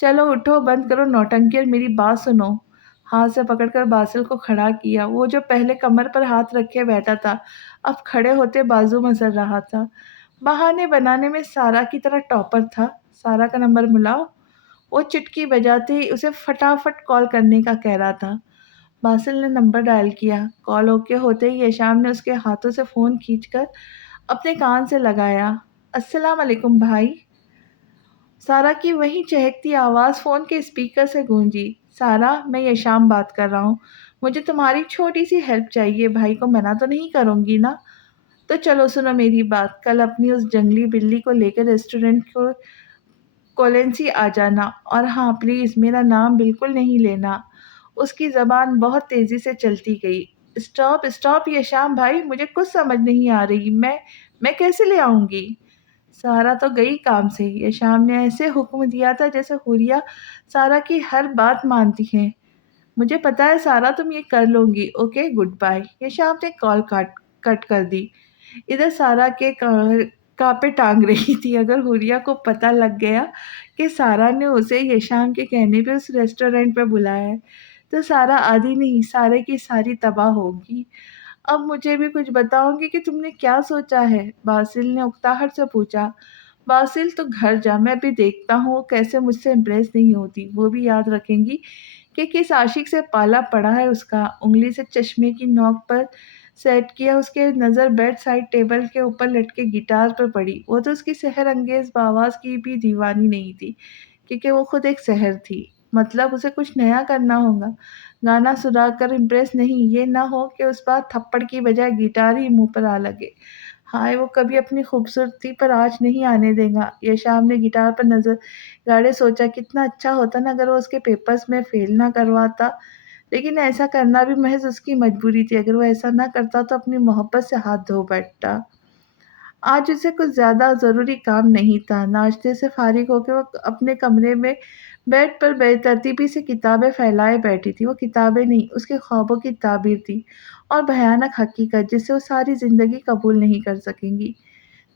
چلو اٹھو، بند کرو نوٹنکی اور میری بات سنو۔ ہاتھ سے پکڑ کر باسل کو کھڑا کیا۔ وہ جو پہلے کمر پر ہاتھ رکھے بیٹھا تھا، اب کھڑے ہوتے بازو مسل رہا تھا۔ بہانے بنانے میں سارا کی طرح ٹاپر تھا۔ سارا کا نمبر ملاؤ، وہ چٹکی بجاتے ہی اسے فٹافٹ کال کرنے کا کہہ رہا تھا۔ باسل نے نمبر ڈائل کیا۔ کال اوکے ہوتے ہی یشام نے اس کے ہاتھوں سے فون کھینچ کر اپنے کان سے لگایا۔ السلام علیکم بھائی۔ سارا کی وہی چہکتی آواز فون کے اسپیکر سے گونجی۔ سارا، میں یشام بات کر رہا ہوں، مجھے تمہاری چھوٹی سی ہیلپ چاہیے، بھائی کو منع تو نہیں کروں گی نا؟ تو چلو سنو میری بات، کل اپنی اس جنگلی بلی کو لے کر ریسٹورنٹ کو کولنسی آ جانا، اور ہاں پلیز میرا نام بالکل نہیں لینا۔ اس کی زبان بہت تیزی سے چلتی گئی۔ اسٹاپ یشام بھائی، مجھے کچھ سمجھ نہیں آ رہی، میں کیسے لے آؤں گی؟ سارا تو گئی کام سے۔ یشام نے ایسے حکم دیا تھا جیسے حوریہ سارا کی ہر بات مانتی ہیں۔ مجھے پتا ہے سارا، تم یہ کر لو گی، اوکے گڈ بائے۔ یشام نے کال کٹ کر دی۔ ادھر سارا کے کانپے ٹانگ رہی تھی۔ اگر حوریہ کو پتہ لگ گیا کہ سارا نے اسے یشام کے کہنے پہ اس ریسٹورنٹ پہ بلایا ہے تو سارا آدھی نہیں سارے کی ساری تباہ ہوگی۔ اب مجھے بھی کچھ بتاؤ گی کہ تم نے کیا سوچا ہے؟ باسل نے اکتاہٹ سے پوچھا۔ باسل تو گھر جا، میں بھی دیکھتا ہوں وہ کیسے مجھ سے امپریس نہیں ہوتی، وہ بھی یاد رکھیں گی کہ کس عاشق سے پالا پڑا ہے اس کا۔ انگلی سے چشمے کی نوک پر سیٹ کیا، اس کے نظر بیڈ سائڈ ٹیبل کے اوپر لٹکے گٹار پر پڑی۔ وہ تو اس کی سحر انگیز آواز کی بھی دیوانی نہیں تھی، کیونکہ وہ خود ایک سحر تھی۔ مطلب اسے کچھ نیا کرنا ہوگا، گانا سنا کر امپریس نہیں، یہ نہ ہو کہ اس بار تھپڑ کی بجائے گٹار ہی منہ پر آ لگے۔ ہائے، وہ کبھی اپنی خوبصورتی پر آنچ نہیں آنے دے گا۔ یشام نے گٹار پر نظر گاڑے سوچا کتنا اچھا ہوتا نا اگر وہ اس کے پیپرز میں فیل نہ کرواتا، لیکن ایسا کرنا بھی محض اس کی مجبوری تھی۔ اگر وہ ایسا نہ کرتا تو اپنی محبت سے ہاتھ دھو بیٹھتا۔ آج اسے کچھ زیادہ ضروری کام نہیں تھا۔ ناشتے سے فارغ ہو کے وہ اپنے کمرے میں بیڈ پر بے ترتیبی سے کتابیں پھیلائے بیٹھی تھی۔ وہ کتابیں نہیں، اس کے خوابوں کی تعبیر تھی، اور بھیانک حقیقت جسے وہ ساری زندگی قبول نہیں کر سکیں گی۔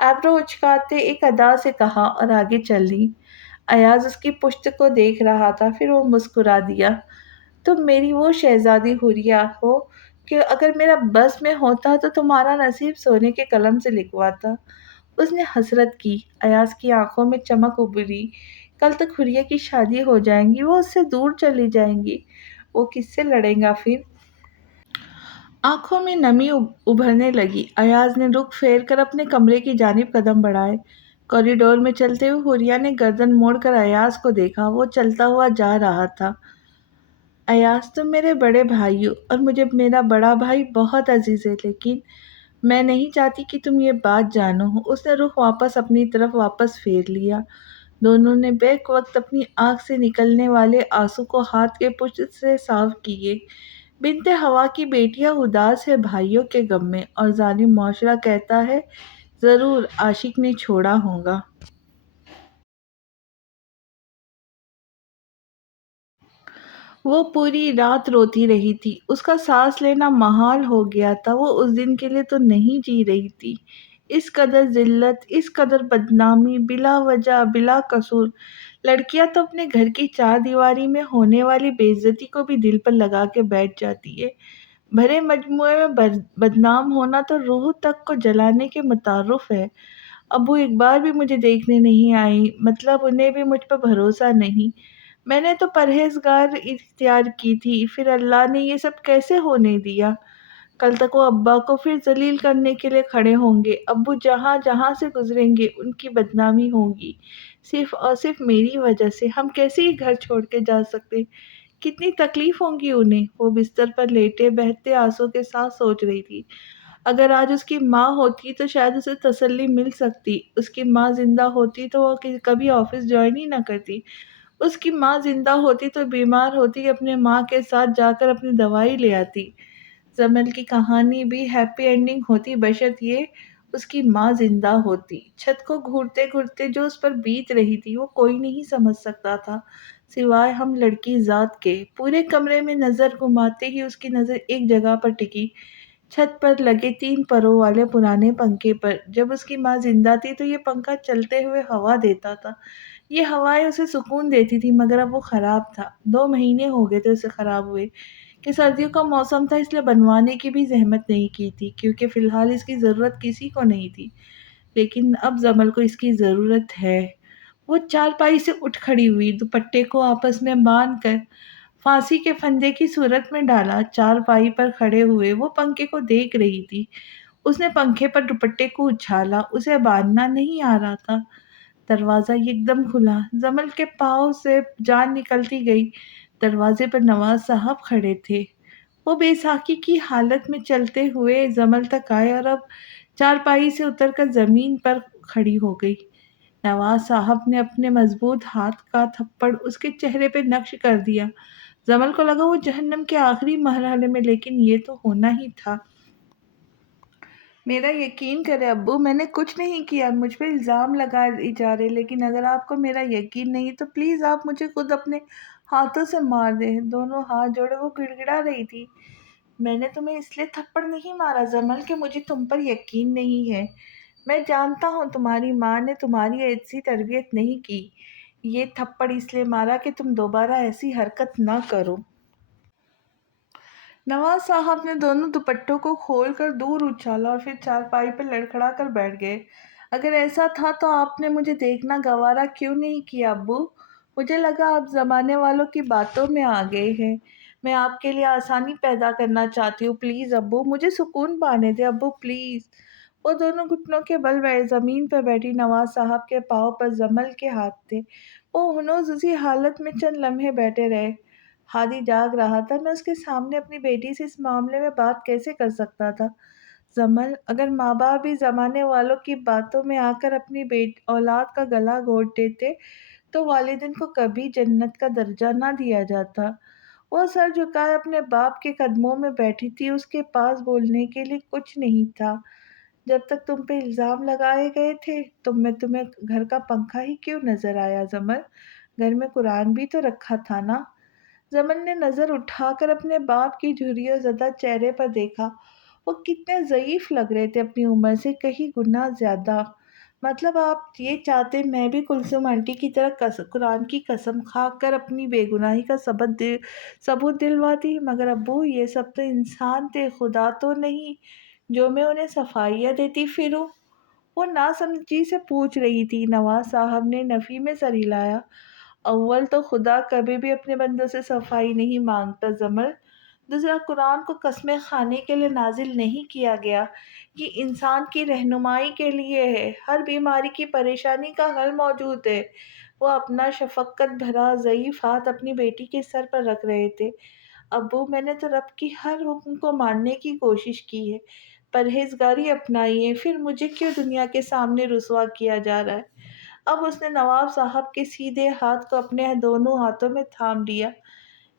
ایبرو اچکاتے ایک ادا سے کہا اور آگے چل لی۔ ایاز اس کی پشت کو دیکھ رہا تھا، پھر وہ مسکرا دیا۔ تم میری وہ شہزادی حوریہ ہو کہ اگر میرا بس میں ہوتا تو تمہارا نصیب سونے کے قلم سے لکھواتا۔ اس نے حسرت کی۔ ایاز کی آنکھوں میں چمک ابھری۔ کل تک حوریہ کی شادی ہو جائیں گی، وہ اس سے دور چلی جائیں گی، وہ کس سے لڑیں گا پھر؟ آنکھوں میں نمی ابھرنے لگی۔ ایاز نے رخ پھیر کر اپنے کمرے کی جانب قدم بڑھائے۔ کوریڈور میں چلتے ہوئے حوریہ نے گردن موڑ کر ایاز کو دیکھا۔ وہ چلتا ہوا جا رہا تھا۔ ایاز تم میرے بڑے بھائی ہو اور مجھے میرا بڑا بھائی بہت عزیز ہے، لیکن میں نہیں چاہتی کہ تم یہ بات جانو۔ اس نے رخ واپس اپنی طرف واپس پھیر لیا۔ دونوں نے بیک وقت اپنی آنکھ سے نکلنے والے آنسو کو ہاتھ کے پشت سے صاف کیے۔ بنت ہوا کی بیٹیاں اداس ہے بھائیوں کے غم میں، اور ظالم معاشرہ کہتا ہے ضرور عاشق نے چھوڑا ہوگا۔ وہ پوری رات روتی رہی تھی۔ اس کا سانس لینا محال ہو گیا تھا۔ وہ اس دن کے لیے تو نہیں جی رہی تھی۔ اس قدر ذلت، اس قدر بدنامی، بلا وجہ، بلا قصور۔ لڑکیاں تو اپنے گھر کی چار دیواری میں ہونے والی بے عزتی کو بھی دل پر لگا کے بیٹھ جاتی ہے۔ بھرے مجموعے میں بدنام ہونا تو روح تک کو جلانے کے مترادف ہے۔ ابو ایک بار بھی مجھے دیکھنے نہیں آئے، مطلب انہیں بھی مجھ پر بھروسہ نہیں۔ میں نے تو پرہیزگار اختیار کی تھی، پھر اللہ نے یہ سب کیسے ہونے دیا؟ کل تک وہ ابا کو پھر ذلیل کرنے کے لیے کھڑے ہوں گے۔ ابو جہاں جہاں سے گزریں گے ان کی بدنامی ہوگی، صرف اور صرف میری وجہ سے۔ ہم کیسے ہی گھر چھوڑ کے جا سکتے؟ کتنی تکلیف ہوں گی انہیں۔ وہ بستر پر لیٹے بہتے آنسوں کے ساتھ سوچ رہی تھی۔ اگر آج اس کی ماں ہوتی تو شاید اسے تسلی مل سکتی۔ اس کی ماں زندہ ہوتی تو وہ کبھی آفس جوائن ہی نہ کرتی۔ اس کی ماں زندہ ہوتی تو بیمار ہوتی اپنے ماں کے ساتھ جا کر اپنی دوائی لے آتی۔ زمل کی کہانی بھی ہیپی اینڈنگ ہوتی بشرط یہ اس کی ماں زندہ ہوتی۔ چھت کو گھورتے گھورتے جو اس پر بیت رہی تھی وہ کوئی نہیں سمجھ سکتا تھا سوائے ہم لڑکی ذات کے۔ پورے کمرے میں نظر گھماتے ہی اس کی نظر ایک جگہ پر ٹکی، چھت پر لگے 3 پروں والے پرانے پنکھے پر۔ جب اس کی ماں زندہ تھی تو یہ پنکھا چلتے ہوئے ہوا دیتا تھا۔ یہ ہوائیں اسے سکون دیتی تھی، مگر اب وہ خراب تھا۔ 2 مہینے ہو گئے تھے اسے خراب ہوئے، کہ سردیوں کا موسم تھا اس لیے بنوانے کی بھی زحمت نہیں کی تھی، کیونکہ فی الحال اس کی ضرورت کسی کو نہیں تھی۔ لیکن اب جمل کو اس کی ضرورت ہے۔ وہ چارپائی سے اٹھ کھڑی ہوئی، دوپٹے کو آپس میں باندھ کر پھانسی کے پھندے کی صورت میں ڈالا۔ چارپائی پر کھڑے ہوئے وہ پنکھے کو دیکھ رہی تھی۔ اس نے پنکھے پر دوپٹے کو اچھالا، اسے باندھنا نہیں آ رہا تھا۔ دروازہ یک دم کھلا، جمل کے پاؤں سے جان نکلتی گئی۔ دروازے پر نواز صاحب کھڑے تھے۔ وہ بے ساکھی کی حالت میں چلتے ہوئے جمل تک آئے اور اب چارپائی سے اتر کر زمین پر کھڑی ہو گئی۔ نواز صاحب نے اپنے مضبوط ہاتھ کا تھپڑ اس کے چہرے پہ نقش کر دیا۔ جمل کو لگا وہ جہنم کے آخری مرحلے میں، لیکن یہ تو ہونا ہی تھا۔ میرا یقین کرے ابو، میں نے کچھ نہیں کیا، مجھ پہ الزام لگائے جا رہے، لیکن اگر آپ کو میرا یقین نہیں تو پلیز آپ مجھے خود اپنے ہاتھوں سے مار دیں۔ دونوں ہاتھ جوڑے وہ گڑ گڑا رہی تھی۔ میں نے تمہیں اس لیے تھپڑ نہیں مارا جمل کہ مجھے تم پر یقین نہیں ہے۔ میں جانتا ہوں تمہاری ماں نے تمہاری ایسی تربیت نہیں کی۔ یہ تھپڑ اس لیے مارا کہ تم دوبارہ ایسی حرکت نہ کرو۔ نواز صاحب نے دونوں دوپٹوں کو کھول کر دور اچھالا اور پھر چارپائی پر لڑکھڑا کر بیٹھ گئے۔ اگر ایسا تھا تو آپ نے مجھے دیکھنا گوارا کیوں نہیں کیا ابو؟ مجھے لگا آپ زمانے والوں کی باتوں میں آ گئے ہیں۔ میں آپ کے لیے آسانی پیدا کرنا چاہتی ہوں، پلیز ابو مجھے سکون پانے دے ابو پلیز۔ وہ دونوں گھٹنوں کے بل زمین پر بیٹھی۔ نواز صاحب کے پاؤں پر جمل کے ہاتھ تھے۔ وہ ہنوز اسی حالت میں چند لمحے بیٹھے رہے۔ ہادی جاگ رہا تھا۔ میں اس کے سامنے اپنی بیٹی سے اس معاملے میں بات کیسے کر سکتا تھا؟ جمل، اگر ماں باپ بھی زمانے والوں کی باتوں میں آ کر اپنی اولاد کا گلا گھونٹ دیتے تو والدین کو کبھی جنت کا درجہ نہ دیا جاتا۔ وہ سر جھکائے اپنے باپ کے قدموں میں بیٹھی تھی۔ اس کے پاس بولنے کے لیے کچھ نہیں تھا۔ جب تک تم پہ الزام لگائے گئے تھے تو میں تمہیں گھر کا پنکھا ہی کیوں نظر آیا جمل؟ گھر میں قرآن بھی تو رکھا تھا نا؟ جمل نے نظر اٹھا کر اپنے باپ کی جھریوں زدہ چہرے پر دیکھا۔ وہ کتنے ضعیف لگ رہے تھے، اپنی عمر سے کہیں گنا زیادہ۔ مطلب آپ یہ چاہتے میں بھی کلثوم آنٹی کی طرح قرآن کی قسم کھا کر اپنی بے گناہی کا ثبوت دلواتی، مگر ابو یہ سب تو انسان تھے، خدا تو نہیں جو میں انہیں صفائیاں دیتی پھروں۔ وہ ناسمجھی سے پوچھ رہی تھی۔ نواز صاحب نے نفی میں سر ہلایا۔ اول تو خدا کبھی بھی اپنے بندوں سے صفائی نہیں مانگتا زمل، دوسرا قرآن کو قسمیں کھانے کے لیے نازل نہیں کیا گیا، یہ انسان کی رہنمائی کے لیے ہے، ہر بیماری کی پریشانی کا حل موجود ہے۔ وہ اپنا شفقت بھرا ضعیف ہاتھ اپنی بیٹی کے سر پر رکھ رہے تھے۔ ابو میں نے تو رب کی ہر حکم کو ماننے کی کوشش کی ہے، پرہیزگاری اپنائی ہے، پھر مجھے کیوں دنیا کے سامنے رسوا کیا جا رہا ہے؟ اب اس نے نواب صاحب کے سیدھے ہاتھ کو اپنے دونوں ہاتھوں میں تھام لیا۔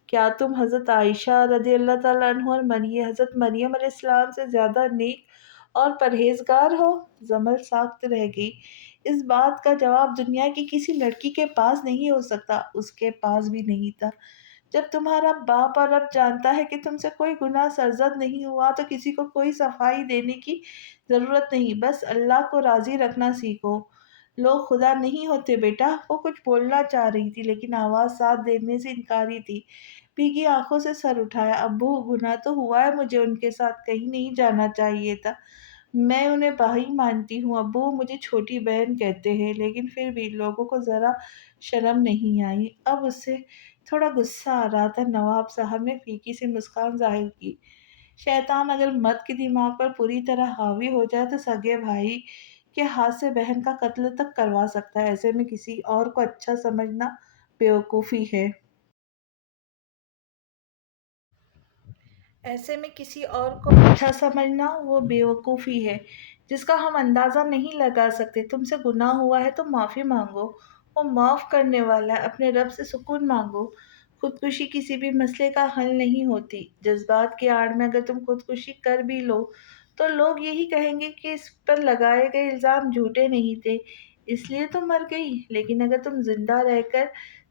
کیا تم حضرت عائشہ رضی اللہ تعالیٰ عنہ اور حضرت مریم علیہ السلام سے زیادہ نیک اور پرہیزگار ہو؟ زمل ساکت رہ گئی۔ اس بات کا جواب دنیا کی کسی لڑکی کے پاس نہیں ہو سکتا، اس کے پاس بھی نہیں تھا۔ جب تمہارا باپ اور رب جانتا ہے کہ تم سے کوئی گناہ سرزد نہیں ہوا تو کسی کو کوئی صفائی دینے کی ضرورت نہیں، بس اللہ کو راضی رکھنا سیکھو۔ لوگ خدا نہیں ہوتے بیٹا۔ وہ کچھ بولنا چاہ رہی تھی لیکن آواز ساتھ دینے سے انکاری تھی۔ بھیگی آنکھوں سے سر اٹھایا۔ ابو گناہ تو ہوا ہے، مجھے ان کے ساتھ کہیں نہیں جانا چاہیے تھا، میں انہیں بھائی مانتی ہوں۔ ابو مجھے چھوٹی بہن کہتے ہیں، لیکن پھر بھی لوگوں کو ذرا شرم نہیں آئی؟ اب اس سے تھوڑا غصہ آ رہا تھا۔ نواب صاحب نے پھیکی سی مسکان ظاہر کی۔ شیطان اگر مرد کے دماغ پر پوری طرح حاوی ہو جائے تو سگے بھائی کے ہاتھ سے بہن کا قتل تک کروا سکتا ہے، ایسے میں کسی اور کو اچھا سمجھنا بیوقوفی ہے۔ ایسے میں کسی اور کو اچھا سمجھنا وہ بیوقوفی ہے جس کا ہم اندازہ نہیں لگا سکتے۔ تم سے گناہ ہوا ہے تو معافی مانگو، وہ معاف کرنے والا ہے۔ اپنے رب سے سکون مانگو۔ خودکشی کسی بھی مسئلے کا حل نہیں ہوتی۔ جذبات کی آڑ میں اگر تم خودکشی کر بھی لو تو لوگ یہی کہیں گے کہ اس پر لگائے گئے الزام جھوٹے نہیں تھے، اس لیے تم مر گئی۔ لیکن اگر تم زندہ رہ کر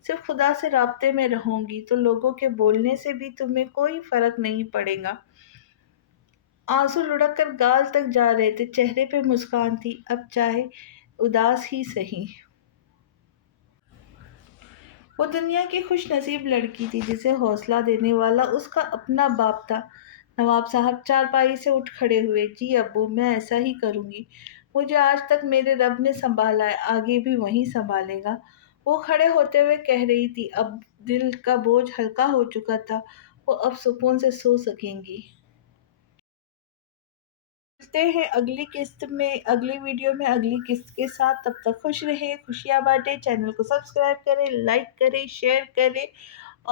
صرف خدا سے رابطے میں رہوں گی تو لوگوں کے بولنے سے بھی تمہیں کوئی فرق نہیں پڑے گا۔ آنسو لڑک کر گال تک جا رہے تھے، چہرے پہ مسکان تھی، اب چاہے اداس ہی سہی۔ وہ دنیا کی خوش نصیب لڑکی تھی جسے حوصلہ دینے والا اس کا اپنا باپ تھا۔ نواب صاحب چارپائی سے اٹھ کھڑے ہوئے۔ جی ابو، میں ایسا ہی کروں گی۔ مجھے آج تک میرے رب نے سنبھالا ہے، آگے بھی وہی سنبھالے گا۔ وہ کھڑے ہوتے ہوئے کہہ رہی تھی۔ اب دل کا بوجھ ہلکا ہو چکا تھا، وہ اب سکون سے سو سکیں گی۔ ملتے ہیں اگلی ویڈیو میں اگلی قسط کے ساتھ۔ تب تک خوش رہیں، خوشیاں بانٹیں، چینل کو سبسکرائب کریں، لائک کریں، شیئر کریں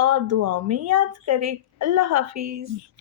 اور دعاؤں میں یاد کریں۔ اللہ حافظ۔